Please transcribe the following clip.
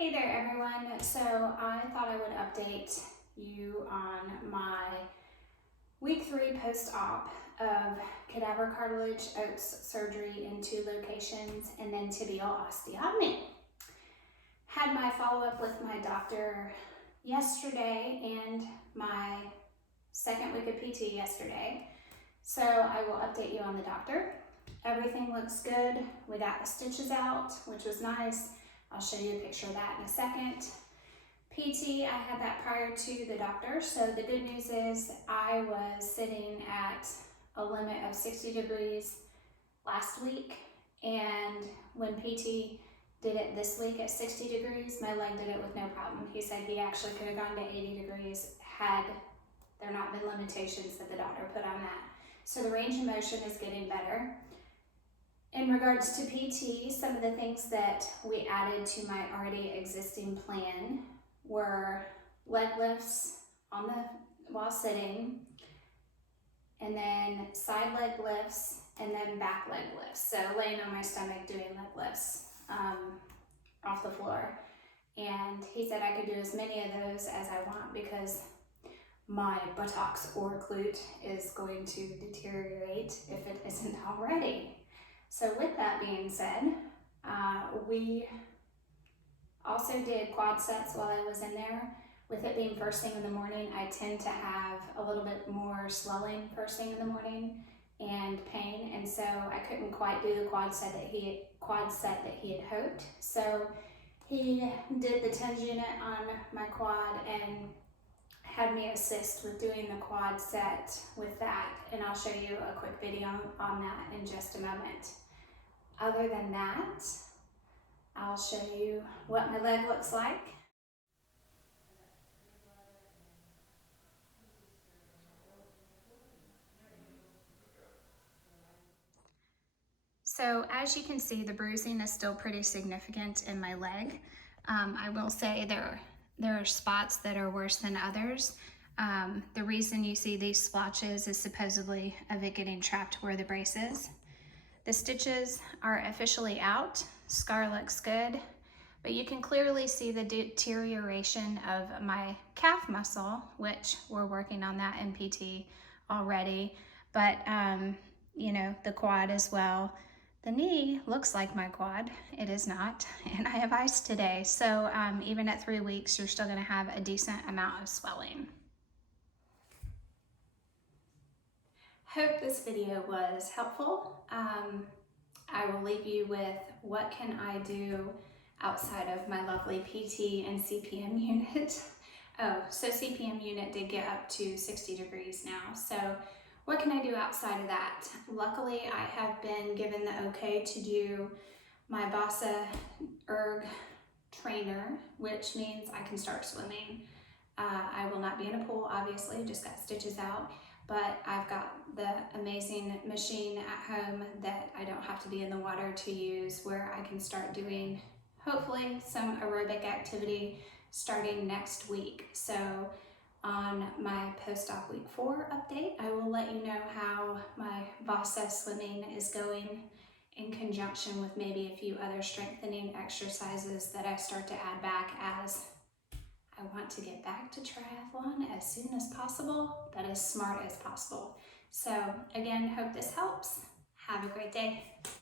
Hey there everyone. So I thought I would update you on my week 3 post-op of cadaver cartilage, OATS surgery in 2 locations, and then tibial osteotomy. Had my follow-up with my doctor yesterday and my second week of PT yesterday. So I will update you on the doctor. Everything looks good. We got the stitches out, which was nice. I'll show you a picture of that in a second. PT, I had that prior to the doctor. So the good news is I was sitting at a limit of 60 degrees last week. And when PT did it this week at 60 degrees, my leg did it with no problem. He said he actually could have gone to 80 degrees had there not been limitations that the doctor put on that. So the range of motion is getting better. In regards to PT, some of the things that we added to my already existing plan were leg lifts while sitting, and then side leg lifts, and then back leg lifts. So laying on my stomach doing leg lifts off the floor. And he said I could do as many of those as I want because my buttocks or glute is going to deteriorate if it isn't already. So with that being said, we also did quad sets while I was in there. With it being first thing in the morning, I tend to have a little bit more swelling first thing in the morning and pain, and so I couldn't quite do the quad set that he had hoped. So he did the TENS unit on my quad and had me assist with doing the quad set with that, and I'll show you a quick video on that in just a moment. Other than that, I'll show you what my leg looks like. So as you can see, the bruising is still pretty significant in my leg. I will say there are spots that are worse than others. The reason you see these splotches is supposedly of it getting trapped where the brace is. The stitches are officially out. Scar looks good, but you can clearly see the deterioration of my calf muscle, which we're working on that in PT already, but you know, the quad as well. The knee looks like my quad. It is not, and I have ice today, so even at 3 weeks, you're still gonna have a decent amount of swelling. Hope this video was helpful. I will leave you with what can I do outside of my lovely PT and CPM unit. Oh, so CPM unit did get up to 60 degrees now. So what can I do outside of that? Luckily, I have been given the okay to do my BASA erg trainer, which means I can start swimming. I will not be in a pool, obviously, just got stitches out, but I've got the amazing machine at home that I don't have to be in the water to use, where I can start doing, hopefully, some aerobic activity starting next week. So on my post-op week 4 update, I will let you know how my VASA swimming is going in conjunction with maybe a few other strengthening exercises that I start to add back as I want to get back to triathlon as soon as possible, but as smart as possible. So again, hope this helps. Have a great day.